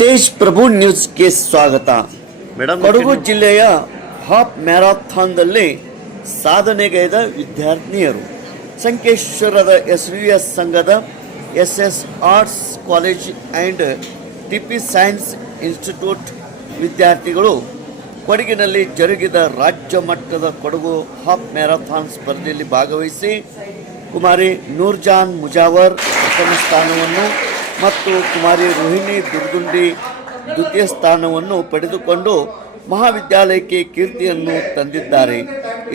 ತೇಜ್ ಪ್ರಭು ನ್ಯೂಸ್ಗೆ ಸ್ವಾಗತ. ಮೇಡಮ್ ಕೊಡಗು ಜಿಲ್ಲೆಯ ಹಾಫ್ ಮ್ಯಾರಾಥಾನ್ದಲ್ಲಿ ಸಾಧನೆಗೈದ ವಿದ್ಯಾರ್ಥಿನಿಯರು. ಸಂಕೇಶ್ವರದ ಎಸ್ ವಿ ಎಸ್ ಸಂಘದ S S arts college and TP science institute ವಿದ್ಯಾರ್ಥಿಗಳು ಕೊಡಗಿನಲ್ಲಿ ಜರುಗಿದ ರಾಜ್ಯ ಮಟ್ಟದ ಕೊಡಗು ಹಾಫ್ ಮ್ಯಾರಥಾನ್ ಸ್ಪರ್ಧೆಯಲ್ಲಿ ಭಾಗವಹಿಸಿ ಕುಮಾರಿ ನೂರ್ಜಾನ್ ಮುಜಾವರ್ ಪ್ರಥಮ ಸ್ಥಾನವನ್ನು ಮತ್ತು ಕುಮಾರಿ ರೋಹಿಣಿ ದುರ್ಗುಂಡಿ ದ್ವಿತೀಯ ಸ್ಥಾನವನ್ನು ಪಡೆದುಕೊಂಡು ಮಹಾವಿದ್ಯಾಲಯಕ್ಕೆ ಕೀರ್ತಿಯನ್ನು ತಂದಿದ್ದಾರೆ.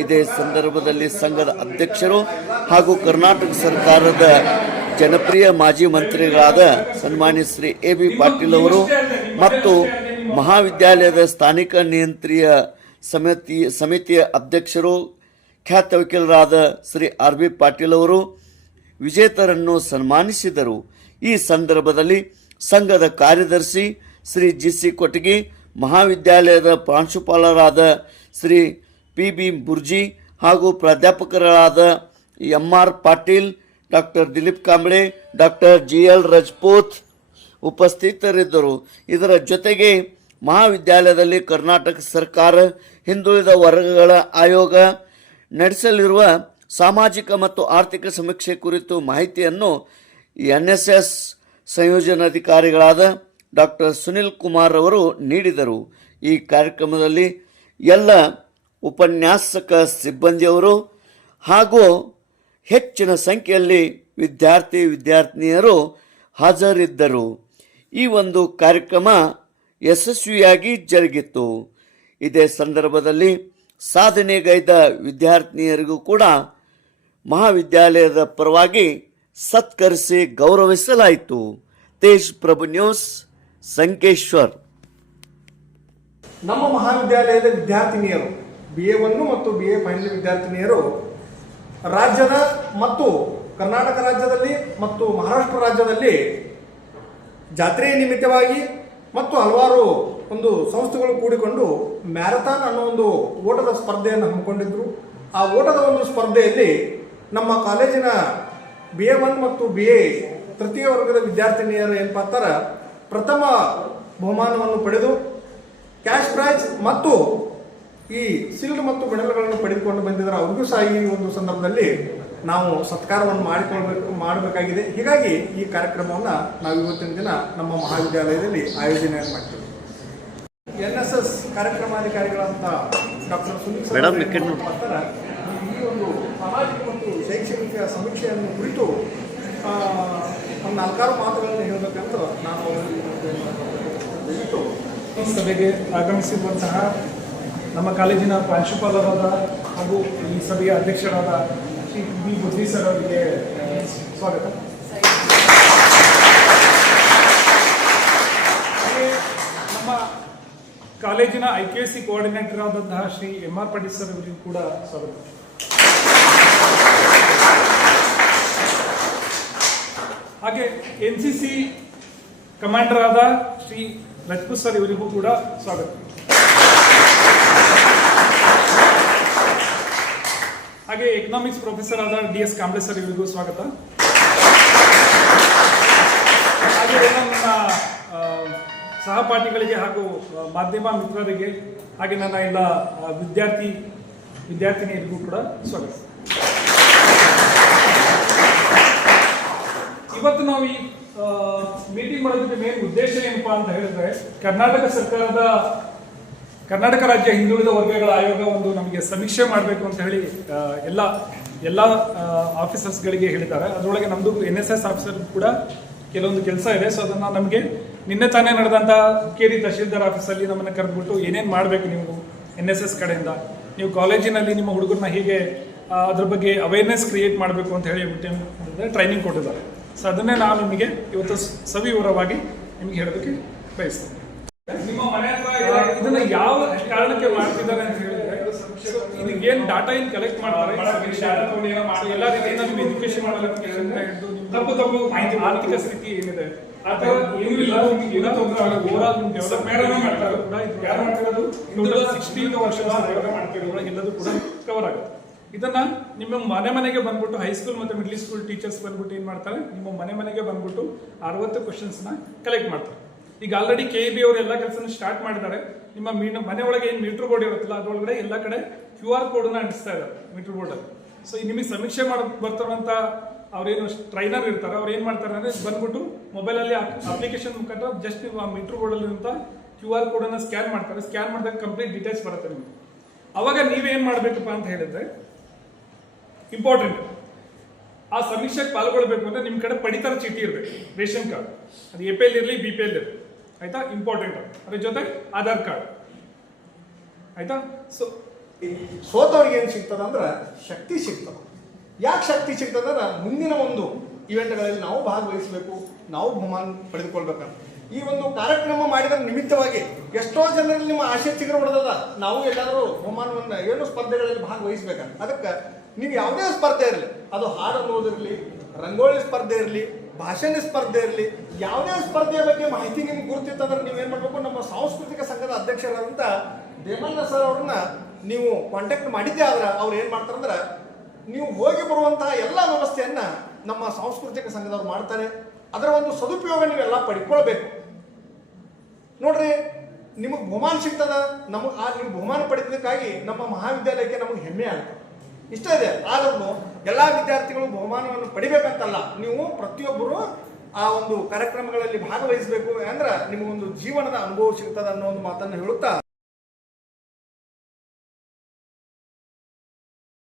ಇದೇ ಸಂದರ್ಭದಲ್ಲಿ ಸಂಘದ ಅಧ್ಯಕ್ಷರು ಹಾಗೂ ಕರ್ನಾಟಕ ಸರ್ಕಾರದ ಜನಪ್ರಿಯ ಮಾಜಿ ಮಂತ್ರಿಗಳಾದ ಸನ್ಮಾನ್ಯ ಶ್ರೀ ಎ ಬಿ ಪಾಟೀಲ್ ಅವರು ಮತ್ತು ಮಹಾವಿದ್ಯಾಲಯದ ಸ್ಥಾನಿಕ ನಿಯಂತ್ರಿಯ ಸಮಿತಿ, ಸಮಿತಿಯ ಅಧ್ಯಕ್ಷರು, ಖ್ಯಾತ ವಕೀಲರಾದ ಶ್ರೀ ಆರ್ ಬಿ ಪಾಟೀಲ್ ಅವರು ವಿಜೇತರನ್ನು ಸನ್ಮಾನಿಸಿದರು. ಈ ಸಂದರ್ಭದಲ್ಲಿ ಸಂಘದ ಕಾರ್ಯದರ್ಶಿ ಶ್ರೀ ಜಿ ಸಿ ಕೊಟಗಿ ಮಹಾವಿದ್ಯಾಲಯದ ಪ್ರಾಂಶುಪಾಲರಾದ ಶ್ರೀ ಪಿ ಬಿ ಬುರ್ಜಿ ಹಾಗೂ ಪ್ರಾಧ್ಯಾಪಕರಾದ M R Patil, doctor Dilip Kamble, doctor G L Rajput ಉಪಸ್ಥಿತರಿದ್ದರು. ಇದರ ಜೊತೆಗೆ ಮಹಾವಿದ್ಯಾಲಯದಲ್ಲಿ ಕರ್ನಾಟಕ ಸರ್ಕಾರ, ಹಿಂದುಳಿದ ವರ್ಗಗಳ ಆಯೋಗ ನಡೆಸಲಿರುವ ಸಾಮಾಜಿಕ ಮತ್ತು ಆರ್ಥಿಕ ಸಮೀಕ್ಷೆ ಕುರಿತು ಮಾಹಿತಿಯನ್ನು ಎನ್ ಎಸ್ ಎಸ್ ಸಂಯೋಜನಾಧಿಕಾರಿಗಳಾದ ಡಾಕ್ಟರ್ ಸುನಿಲ್ ಕುಮಾರ್ ಅವರು ನೀಡಿದರು. ಈ ಕಾರ್ಯಕ್ರಮದಲ್ಲಿ ಎಲ್ಲ ಉಪನ್ಯಾಸಕ ಸಿಬ್ಬಂದಿಯವರು ಹಾಗೂ ಹೆಚ್ಚಿನ ಸಂಖ್ಯೆಯಲ್ಲಿ ವಿದ್ಯಾರ್ಥಿ ವಿದ್ಯಾರ್ಥಿನಿಯರು ಹಾಜರಿದ್ದರು. ಈ ಒಂದು ಕಾರ್ಯಕ್ರಮ ಯಶಸ್ವಿಯಾಗಿ ಜರುಗಿತ್ತು. ಇದೇ ಸಂದರ್ಭದಲ್ಲಿ ಸಾಧನೆಗೈದ ವಿದ್ಯಾರ್ಥಿನಿಯರಿಗೂ ಕೂಡ ಮಹಾವಿದ್ಯಾಲಯದ ಪರವಾಗಿ ಸತ್ಕರಿಸಿ ಗೌರವಿಸಲಾಯಿತು. ತೇಜ್ ಪ್ರಭು ನ್ಯೂಸ್, ಸಂಕೇಶ್ವರ್. ನಮ್ಮ ಮಹಾವಿದ್ಯಾಲಯದ ವಿದ್ಯಾರ್ಥಿನಿಯರು ಬಿ ಎ ಒನ್ ಮತ್ತು ಬಿ ಎ ಫೈನಲ್ ವಿದ್ಯಾರ್ಥಿನಿಯರು, ರಾಜ್ಯದ ಮತ್ತು ಕರ್ನಾಟಕ ರಾಜ್ಯದಲ್ಲಿ ಮತ್ತು ಮಹಾರಾಷ್ಟ್ರ ರಾಜ್ಯದಲ್ಲಿ ಜಾತ್ರೆಯ ನಿಮಿತ್ತವಾಗಿ ಮತ್ತು ಹಲವಾರು ಒಂದು ಸಂಸ್ಥೆಗಳು ಕೂಡಿಕೊಂಡು ಮ್ಯಾರಥಾನ್ ಅನ್ನೋ ಒಂದು ಓಟದ ಸ್ಪರ್ಧೆಯನ್ನು ಹಮ್ಮಿಕೊಂಡಿದ್ದರು ಆ ಓಟದ ಒಂದು ಸ್ಪರ್ಧೆಯಲ್ಲಿ ನಮ್ಮ ಕಾಲೇಜಿನ ಬಿ ಎ ಒನ್ ಮತ್ತು ಬಿ ಎ ತೃತೀಯ ವರ್ಗದ ವಿದ್ಯಾರ್ಥಿನಿಯರು ಏನಪ್ಪ ಅಂತಾರ ಪ್ರಥಮ ಬಹುಮಾನವನ್ನು ಪಡೆದು ಕ್ಯಾಶ್ ಪ್ರೈಸ್ ಮತ್ತು ಈ ಸಿಲ್ಡ್ ಮತ್ತು ಮೆಡಲ್ಗಳನ್ನು ಪಡೆದುಕೊಂಡು ಬಂದಿದ್ದಾರೆ. ಅವ್ರಿಗೂ ಸಹ ಈ ಒಂದು ಸಂದರ್ಭದಲ್ಲಿ ನಾವು ಸತ್ಕಾರವನ್ನು ಮಾಡಿಕೊಳ್ಬೇಕು ಮಾಡಬೇಕಾಗಿದೆ. ಹೀಗಾಗಿ ಈ ಕಾರ್ಯಕ್ರಮವನ್ನು ನಾವು ಇವತ್ತಿನ ದಿನ ನಮ್ಮ ಮಹಾವಿದ್ಯಾಲಯದಲ್ಲಿ ಆಯೋಜನೆ ಮಾಡ್ತೀವಿ. ಎನ್ ಎಸ್ ಎಸ್ ಕಾರ್ಯಕ್ರಮಾಧಿಕಾರಿಗಳಂತ ಡಾಕ್ಟರ್ ಸುನೀಲ್ ಈ ಒಂದು ಮತ್ತು ಶೈಕ್ಷಣಿಕ ಸಮೀಕ್ಷೆಯನ್ನು ಕುರಿತು ಒಂದು ನಾಲ್ಕಾರು ಮಾತುಗಳನ್ನು ಹೇಳಬೇಕಂತ ನಾನು ಅವರಲ್ಲಿ ದಯವಿಟ್ಟು ಈ ಸಭೆಗೆ ಆಗಮಿಸಿರುವಂತಹ ನಮ್ಮ ಕಾಲೇಜಿನ ಪ್ರಾಂಶುಪಾಲರಾದ ಹಾಗೂ ಈ ಸಭೆಯ ಅಧ್ಯಕ್ಷರಾದ ಶ್ರೀ ಬಿ ಬುದ್ಧಿ ಸರ್ ಅವರಿಗೆ ಸ್ವಾಗತ. ನಮ್ಮ ಕಾಲೇಜಿನ ಐ ಕೆ ಸಿ ಕೋಆರ್ಡಿನೇಟರ್ ಆದಂತಹ Shri M R Patil sir ಅವರಿಗೂ ಕೂಡ ಸ್ವಾಗತ. ಹಾಗೆ ಎನ್ ಸಿ ಸಿ ಕಮಾಂಡರ್ ಆದ ಶ್ರೀ ರಜಪೂತ್ ಸರ್ ಇವರಿಗೂ ಕೂಡ ಸ್ವಾಗತ. ಹಾಗೆ ಎಕನಾಮಿಕ್ಸ್ ಪ್ರೊಫೆಸರ್ ಆದ ಡಿ ಎಸ್ ಕಾಂಬ್ಳೆ ಸರ್ ಇವರಿಗೂ ಸ್ವಾಗತ. ಹಾಗೆ ನನ್ನ ಸಹಪಾಠಿಗಳಿಗೆ ಹಾಗೂ ಮಾಧ್ಯಮ ಮಿತ್ರರಿಗೆ, ಹಾಗೆ ನನ್ನ ಎಲ್ಲ ವಿದ್ಯಾರ್ಥಿ, ವಿದ್ಯಾರ್ಥಿನಿಯರಿಗೂ ಕೂಡ ಸ್ವಾಗತ. ಇವತ್ತು ನಾವು ಈ ಮೀಟಿಂಗ್ ಮಾಡೋದಕ್ಕೆ ಮೇನ್ ಉದ್ದೇಶ ಏನಪ್ಪಾ ಅಂತ ಹೇಳಿದ್ರೆ, ಕರ್ನಾಟಕ ಸರ್ಕಾರದ, ಕರ್ನಾಟಕ ರಾಜ್ಯ ಹಿಂದುಳಿದ ವರ್ಗಗಳ ಆಯೋಗ ಒಂದು ನಮಗೆ ಸಮೀಕ್ಷೆ ಮಾಡಬೇಕು ಅಂತ ಹೇಳಿ ಎಲ್ಲ ಎಲ್ಲ ಆಫೀಸರ್ಸ್ಗಳಿಗೆ ಹೇಳಿದ್ದಾರೆ. ಅದರೊಳಗೆ ನಮ್ಮದು ಎನ್ ಎಸ್ ಎಸ್ ಆಫೀಸರ್ ಕೂಡ ಕೆಲವೊಂದು ಕೆಲಸ ಇದೆ. ಸೊ ಅದನ್ನ ನಮಗೆ ನಿನ್ನೆ ತಾನೇ ನಡೆದಂತ ಕೇರಿ ತಹಶೀಲ್ದಾರ್ ಆಫೀಸಲ್ಲಿ ನಮ್ಮನ್ನ ಕರೆದುಬಿಟ್ಟು ಏನೇನು ಮಾಡಬೇಕು ನೀವು ಎನ್ ಎಸ್ ಎಸ್ ಕಡೆಯಿಂದ? ನೀವು ಕಾಲೇಜಿನಲ್ಲಿ ನಿಮ್ಮ ಹುಡುಗರನ್ನ ಹೀಗೆ ಅದ್ರ ಬಗ್ಗೆ ಅವೇರ್ನೆಸ್ ಕ್ರಿಯೇಟ್ ಮಾಡಬೇಕು ಅಂತ ಹೇಳಿ ಟ್ರೈನಿಂಗ್ ಕೊಟ್ಟಿದ್ದಾರೆ. ಸೊ ಅದನ್ನೇ ನಾನು ನಿಮಗೆ ಇವತ್ತು ಸವಿವರವಾಗಿ ನಿಮ್ಗೆ ಹೇಳೋದಕ್ಕೆ ಬಯಸ್ತೇನೆ. ಇದನ್ನ ಯಾವ ಕಾರಣಕ್ಕೆ ಮಾಡ್ತಿದ್ದಾರೆ ಅಂತ ಹೇಳಿದ್ರೆ so ಇದಕ್ಕೆ ಏನ್ ಡಾಟಾ ಏನ್ ಕಲೆಕ್ಟ್ ಮಾಡ್ತಾರೆ. ಎಲ್ಲಾ ರೀತಿಯಿಂದ ನೀವು ಎಜುಕೇಶನ್ ತಪ್ಪು ತಪ್ಪು ಮಾಹಿತಿ ಆರ್ಥಿಕ ಸ್ಥಿತಿ ಏನಿದೆ? ಥರ ಏನೂ ಇಲ್ಲ ನಿಮ್ಗೆ ಏನೋ ತೊಂದರೆ ಆಗಲ್ಲ ಓವರಾಲ್ ನಿಮ್ಗೆ ಡೆವಲಪ್ ಮೇಡಮ್ ಮಾಡ್ತಾರೆ. ಕೂಡ ಯಾರು ಮಾಡ್ತಿರೋದು? ಸಿಕ್ಸ್ಟೀನ್ ವರ್ಷದ ಮಾಡ್ತಿರೋದು ಎಲ್ಲದೂ ಕೂಡ ಕವರ್ ಆಗುತ್ತೆ. ಇದನ್ನ ನಿಮ್ಮ ಮನೆ ಮನೆಗೆ ಬಂದ್ಬಿಟ್ಟು ಹೈಸ್ಕೂಲ್ ಮತ್ತೆ ಮಿಡ್ಲ್ ಸ್ಕೂಲ್ ಟೀಚರ್ಸ್ ಬಂದ್ಬಿಟ್ಟು ಏನು ಮಾಡ್ತಾರೆ? ನಿಮ್ಮ ಮನೆ ಮನೆಗೆ ಬಂದ್ಬಿಟ್ಟು ಅರವತ್ತು ಕ್ವಶನ್ಸ್ನ ಕಲೆಕ್ಟ್ ಮಾಡ್ತಾರೆ. ಈಗ ಆಲ್ರೆಡಿ ಕೆ ಬಿ ಅವರು ಎಲ್ಲ ಕೆಲಸನ ಸ್ಟಾರ್ಟ್ ಮಾಡಿದ್ದಾರೆ. ನಿಮ್ಮ ಮೀನು, ಮನೆ ಒಳಗೆ ಏನು ಮೀಟರ್ ಬೋರ್ಡ್ ಇರುತ್ತಲ್ಲ, ಅದರೊಳಗಡೆ ಎಲ್ಲ ಕಡೆ ಕ್ಯೂ ಆರ್ ಕೋಡನ್ನ ಅಂಟಿಸ್ತಾ ಇದ್ದಾರೆ ಮೀಟರ್ ಬೋರ್ಡಲ್ಲಿ ಸೊ ನಿಮಗೆ ಸಮೀಕ್ಷೆ ಮಾಡ, ಬರ್ತಾರಂತ ಅವ್ರೇನು ಟ್ರೈನರ್ ಇರ್ತಾರೆ, ಅವ್ರು ಏನು ಮಾಡ್ತಾರೆ ಅಂದರೆ ಬಂದ್ಬಿಟ್ಟು ಮೊಬೈಲಲ್ಲಿ ಅಪ್ಲಿಕೇಶನ್ ಮುಖಾಂತರ ಜಸ್ಟ್ ನೀವು ಆ ಮೀಟರ್ ಬೋರ್ಡಲ್ಲಿರುವಂಥ ಕ್ಯೂ ಆರ್ ಕೋಡನ್ನು ಸ್ಕ್ಯಾನ್ ಮಾಡ್ತಾರೆ. ಸ್ಕ್ಯಾನ್ ಮಾಡಿದಾಗ ಕಂಪ್ಲೀಟ್ ಡೀಟೇಲ್ಸ್ ಬರುತ್ತೆ ನಿಮಗೆ. ಅವಾಗ ನೀವೇನು ಮಾಡಬೇಕಪ್ಪ ಅಂತ ಹೇಳಿದ್ರೆ ಇಂಪಾರ್ಟೆಂಟ್ ಆ ಸಮೀಕ್ಷೆಗೆ ಪಾಲ್ಗೊಳ್ಬೇಕು ಅಂದ್ರೆ ನಿಮ್ಮ ಕಡೆ ಪಡಿತರ ಚೀಟಿ ಇರಬೇಕು, ರೇಷನ್ ಕಾರ್ಡ್. ಅದು ಎ ಪಿ ಎಲ್ ಇರಲಿ, ಬಿ ಪಿ ಎಲ್ ಇರಲಿ. ಆಯ್ತಾ? ಇಂಪಾರ್ಟೆಂಟ್ ಅದ್ರ ಜೊತೆ ಆಧಾರ್ ಕಾರ್ಡ್. ಆಯ್ತಾ? ಸೊ ಸೋತವ್ರಿಗೆ ಏನು ಸಿಗ್ತದಂದ್ರೆ ಶಕ್ತಿ ಸಿಗ್ತದೆ. ಯಾಕೆ ಶಕ್ತಿ ಸಿಗ್ತದಂದ್ರೆ ಮುಂದಿನ ಒಂದು ಇವೆಂಟ್ಗಳಲ್ಲಿ ನಾವು ಭಾಗವಹಿಸಬೇಕು, ನಾವು ಬಹುಮಾನ ಪಡೆದುಕೊಳ್ಬೇಕಂತ. ಈ ಒಂದು ಕಾರ್ಯಕ್ರಮ ಮಾಡಿದ ನಿಮಿತ್ತವಾಗಿ ಎಷ್ಟೋ ಜನರಲ್ಲಿ ನಿಮ್ಮ ಆಶೆ ಚಿಗರ ಹೊಡೆದದ. ನಾವು ಎಲ್ಲಾದರೂ ಬಹುಮಾನವನ್ನು ಏನು ಸ್ಪರ್ಧೆಗಳಲ್ಲಿ ಭಾಗವಹಿಸ್ಬೇಕಂತ. ಅದಕ್ಕೆ ನೀವು ಯಾವುದೇ ಸ್ಪರ್ಧೆ ಇರಲಿ, ಅದು ಹಾಡು ಅನ್ನೋದಿರಲಿ ರಂಗೋಳಿ ಸ್ಪರ್ಧೆ ಇರಲಿ, ಭಾಷಣ ಸ್ಪರ್ಧೆ ಇರಲಿ, ಯಾವುದೇ ಸ್ಪರ್ಧೆಯ ಬಗ್ಗೆ ಮಾಹಿತಿ ನಿಮ್ಗೆ ಗುರುತಿತ್ತಂದ್ರೆ ಏನು ಮಾಡಬೇಕು? ನಮ್ಮ ಸಾಂಸ್ಕೃತಿಕ ಸಂಘದ ಅಧ್ಯಕ್ಷರಾದಂಥ ದೇಮಣ್ಣ ಸರ್ ಅವ್ರನ್ನ ನೀವು ಕಾಂಟ್ಯಾಕ್ಟ್ ಮಾಡಿದ್ದೇ ಆದ್ರೆ ಅವ್ರು ಏನು ಮಾಡ್ತಾರಂದ್ರೆ ನೀವು ಹೋಗಿ ಬರುವಂತಹ ಎಲ್ಲ ವ್ಯವಸ್ಥೆಯನ್ನ ನಮ್ಮ ಸಾಂಸ್ಕೃತಿಕ ಸಂಘದವ್ರು ಮಾಡ್ತಾರೆ. ಅದರ ಒಂದು ಸದುಪಯೋಗ ನೀವೆಲ್ಲ ಪಡ್ಕೊಳ್ಬೇಕು. ನೋಡ್ರಿ, ನಿಮಗೆ ಬಹುಮಾನ ಸಿಗ್ತದ? ನಮಗೆ ಆ, ನೀವು ಬಹುಮಾನ ಪಡೆದಕ್ಕಾಗಿ ನಮ್ಮ ಮಹಾವಿದ್ಯಾಲಯಕ್ಕೆ ನಮಗೆ ಹೆಮ್ಮೆ ಆಗುತ್ತೆ ಇಷ್ಟ ಇದೆ. ಆದ್ರೂ ಎಲ್ಲ ವಿದ್ಯಾರ್ಥಿಗಳು ಬಹುಮಾನವನ್ನು ಪಡಿಬೇಕಂತಲ್ಲ, ನೀವು ಪ್ರತಿಯೊಬ್ಬರು ಆ ಒಂದು ಕಾರ್ಯಕ್ರಮಗಳಲ್ಲಿ ಭಾಗವಹಿಸಬೇಕು ಅಂದ್ರೆ ನಿಮಗೊಂದು ಜೀವನದ ಅನುಭವ ಸಿಗ್ತದೆ ಅನ್ನೋ ಒಂದು ಮಾತನ್ನು ಹೇಳುತ್ತಾ